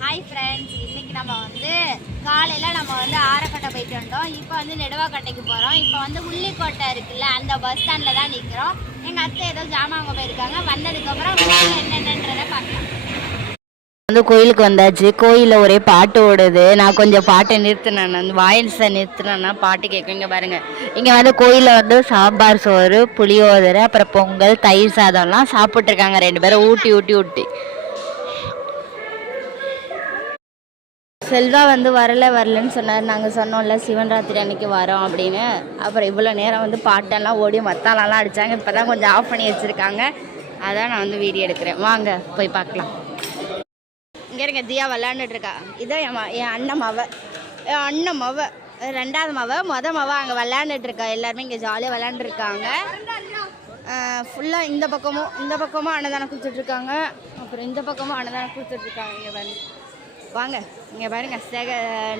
Hi friends, இன்னைக்கு நம்ம காலையில் நம்ம ஆரக்கட்டை போயிட்டு வந்தோம். இப்போ நெடுவாக்கட்டைக்கு போகிறோம். இப்போ உள்ளிக்கோட்டை இருக்குல்ல, அந்த பஸ் ஸ்டாண்டில் தான் நிற்கிறோம். எங்கள் அத்தை ஏதோ ஜாமான் அங்கே போயிருக்காங்க. வந்ததுக்கப்புறம் என்னென்னன்றதை பார்க்கலாம். கோயிலுக்கு வந்தாச்சு. கோயிலில் ஒரே பாட்டு ஓடுது. நான் கொஞ்சம் பாட்டை நிறுத்தினேன், வாயில்ஸை நிறுத்தினேன்னா பாட்டு கேட்கும். இங்கே பாருங்கள், இங்கே கோயிலில் சாம்பார் சோறு, புளியோதரை, அப்புறம் பொங்கல், தயிர் சாதம்லாம் சாப்பிட்ருக்காங்க 2 பேரும் ஊட்டி ஊட்டி ஊட்டி. செல்வா வரலன்னு சொன்னார். நாங்கள் சொன்னோம்ல சிவன் ராத்திரி அன்னைக்கு வரோம் அப்படின்னு. அப்புறம் இவ்வளோ நேரம் பாட்டெல்லாம் ஓடி மத்தாலெல்லாம் அடித்தாங்க. இப்போ தான் கொஞ்சம் ஆஃப் பண்ணி வச்சுருக்காங்க. அதான் நான் வீடியோ எடுக்கிறேன். வாங்க போய் பார்க்கலாம். இங்கே இருக்க தியா விளையாண்டுட்ருக்கா. இதான் என் அண்ணன் மவ 2வது மொதல் மவ அங்கே விளையாண்டுட்ருக்கா. எல்லாருமே இங்கே ஜாலியாக விளையாண்டுருக்காங்க. ஃபுல்லாக இந்த பக்கமும் அன்னதானம் கொடுத்துட்ருக்காங்க. அப்புறம் இந்த பக்கமும் அன்னதானம் கொடுத்துட்ருக்காங்க. இங்கே பாருங்க, வாங்க இங்கே பாருங்க.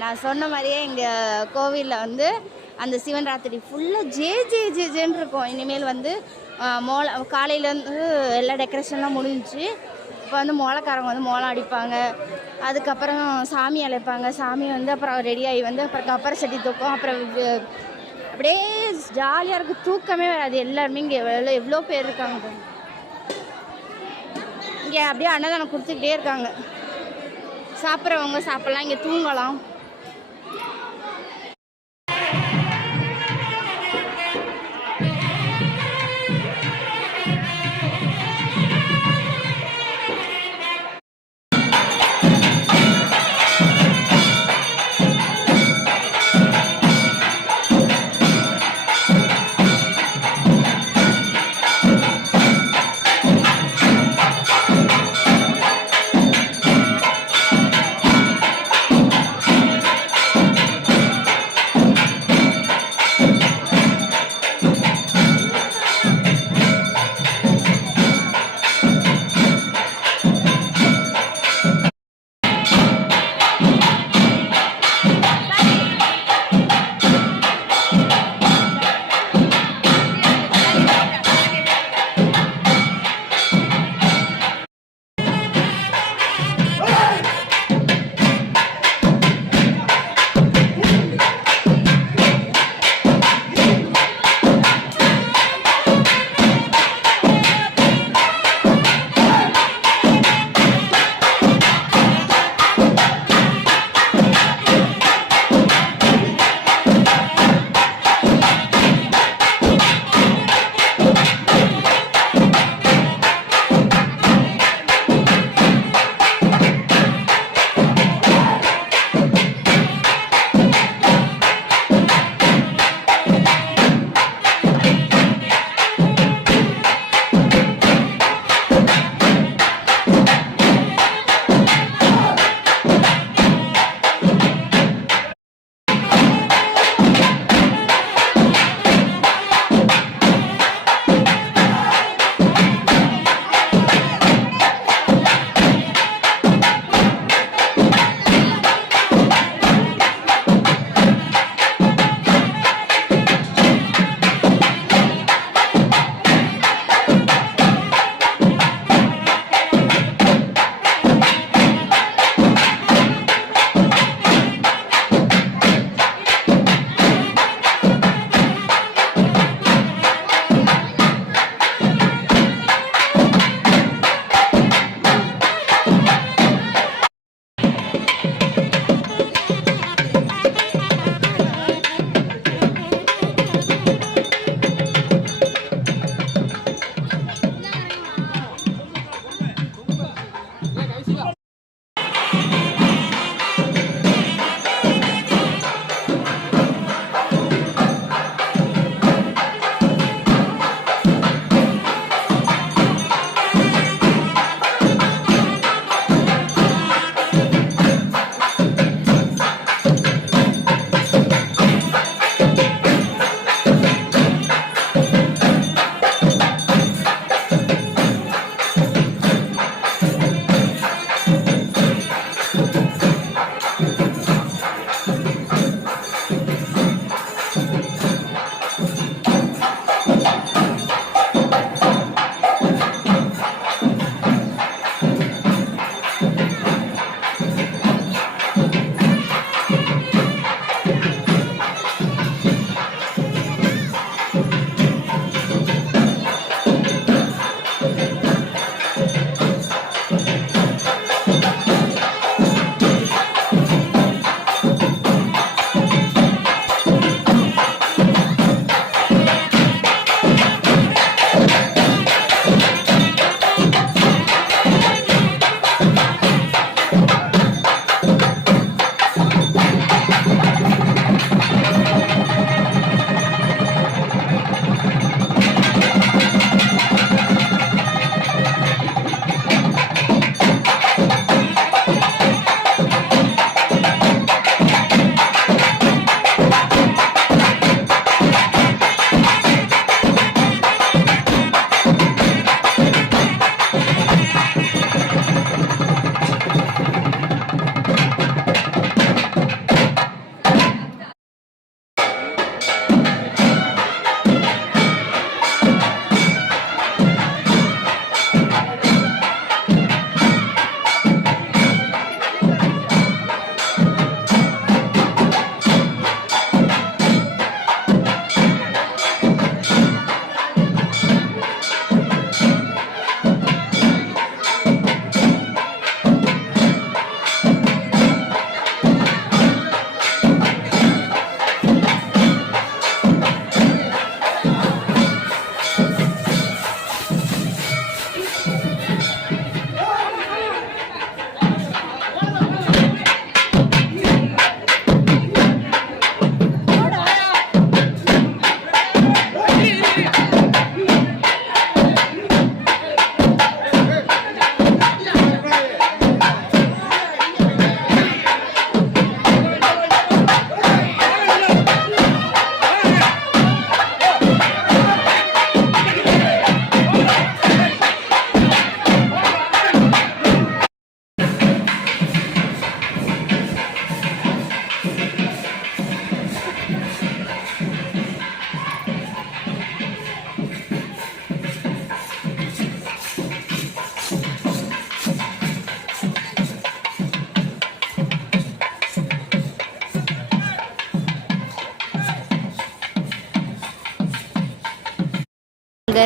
நான் சொன்ன மாதிரியே இங்கே கோவிலில் அந்த சிவன் ராத்திரி ஃபுல்லாக ஜேன்னு இருக்கும். இனிமேல் காலையிலேருந்து எல்லா டெக்கரேஷன்லாம் முடிஞ்சிச்சு. இப்போ மோளக்காரங்க மோளம் அடிப்பாங்க. அதுக்கப்புறம் சாமி அழைப்பாங்க. சாமி அப்புறம் ரெடியாகி அப்புறம் கப்பரை சட்டி தூக்கும். அப்புறம் அப்படியே ஜாலியாக இருக்கும். தூக்கமே வராது. எல்லாருமே இங்கே எவ்வளோ பேர் இருக்காங்க. இங்கே அப்படியே அன்னதானம் கொடுத்துக்கிட்டே இருக்காங்க. சாப்பிட்றவங்க சாப்பிட்லாம், இங்கே தூங்கலாம்.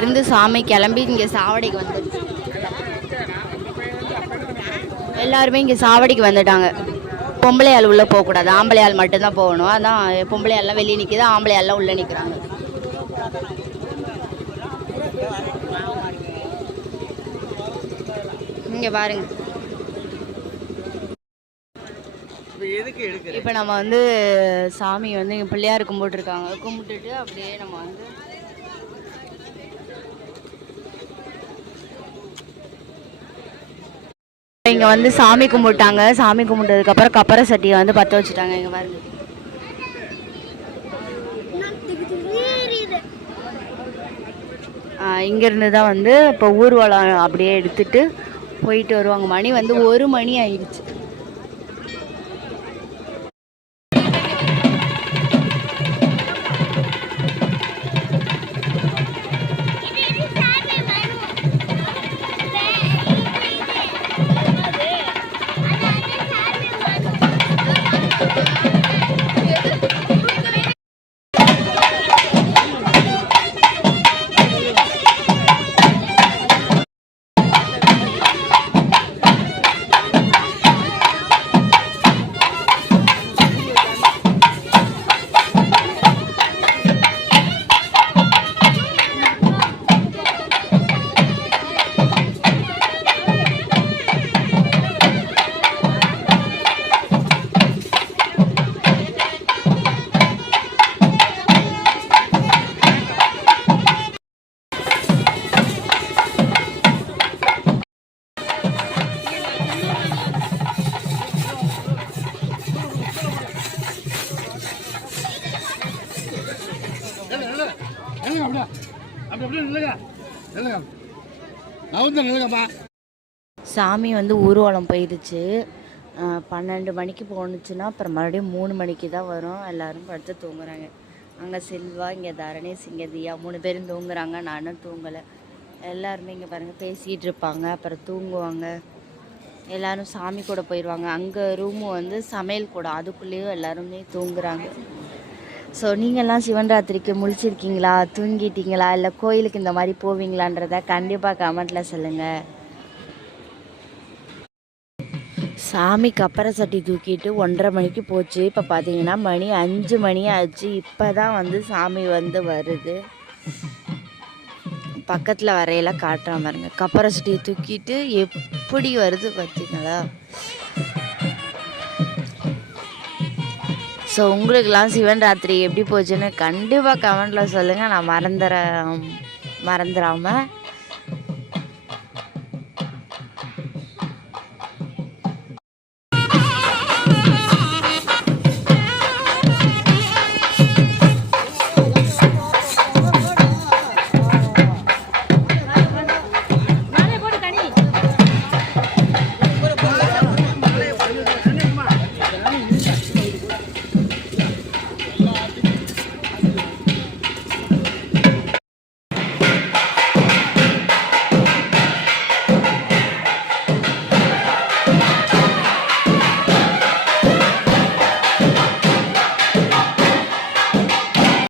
இங்கேருந்து சாமி கிளம்பி இங்கே சாவடிக்கு வந்துடுச்சு. எல்லாருமே இங்கே சாவடிக்கு வந்துட்டாங்க. பொம்பளை ஆள் உள்ளே போகக்கூடாது, ஆம்பளை ஆள் மட்டும்தான் போகணும். அதான் பொம்பளை ஆள்லாம் வெளியே நிற்கிது, ஆம்பளை ஆள்லாம் உள்ளே நிற்கிறாங்க. இங்கே பாருங்க. இப்போ நம்ம வந்து சாமி வந்து இங்கே பிள்ளையார் கும்பிட்டுருக்காங்க. கும்பிட்டுட்டு அப்படியே நம்ம வந்து இங்கே வந்து சாமி கும்பிட்டாங்க. சாமி கும்பிட்டதுக்கப்புறம் கப்பரை சட்டியை வந்து பற்ற வச்சுட்டாங்க. இங்கே பாருங்க. இங்கேருந்து தான் வந்து இப்போ ஊர்வலம் அப்படியே எடுத்துட்டு போயிட்டு வருவாங்க. மணி வந்து 1 மணி ஆயிடுச்சு. சாமி வந்து ஊர்வலம் போயிடுச்சு. 12 மணிக்கு போணுச்சுன்னா அப்புறம் மறுபடியும் 3 மணிக்கு தான் வரும். எல்லோரும் படுத்து தூங்குறாங்க. அங்கே செல்வா, இங்கே தரணேஷ், இங்கே தியா 3 பேரும் தூங்குறாங்க. நானும் தூங்கலை. எல்லாருமே இங்கே பாருங்கள் பேசிகிட்டு இருப்பாங்க, அப்புறம் தூங்குவாங்க. எல்லோரும் சாமி கூட போயிடுவாங்க. அங்கே ரூமு வந்து சமையல் கூட, அதுக்குள்ளேயும் எல்லாருமே தூங்குறாங்க. ஸோ நீங்கள்லாம் சிவன் ராத்திரிக்கு முழிச்சிருக்கீங்களா, தூங்கிட்டீங்களா, இல்லை கோயிலுக்கு இந்த மாதிரி போவீங்களான்றத கண்டிப்பாக கமெண்ட்டில் சொல்லுங்கள். சாமி கப்பரை சட்டி தூக்கிட்டு 1:30 மணிக்கு போச்சு. இப்போ பார்த்தீங்கன்னா மணி 5 மணி ஆச்சு. இப்போ தான் வந்து சாமி வந்து வருது. பக்கத்தில் வரையில காட்டுற பாருங்க. கப்பரை சட்டியை தூக்கிட்டு எப்படி வருது பார்த்தீங்களா? ஸோ உங்களுக்கெல்லாம் சிவன் ராத்திரி எப்படி போச்சுன்னு கண்டிப்பாக கமெண்டில் சொல்லுங்கள். நான் மறந்துடாமல்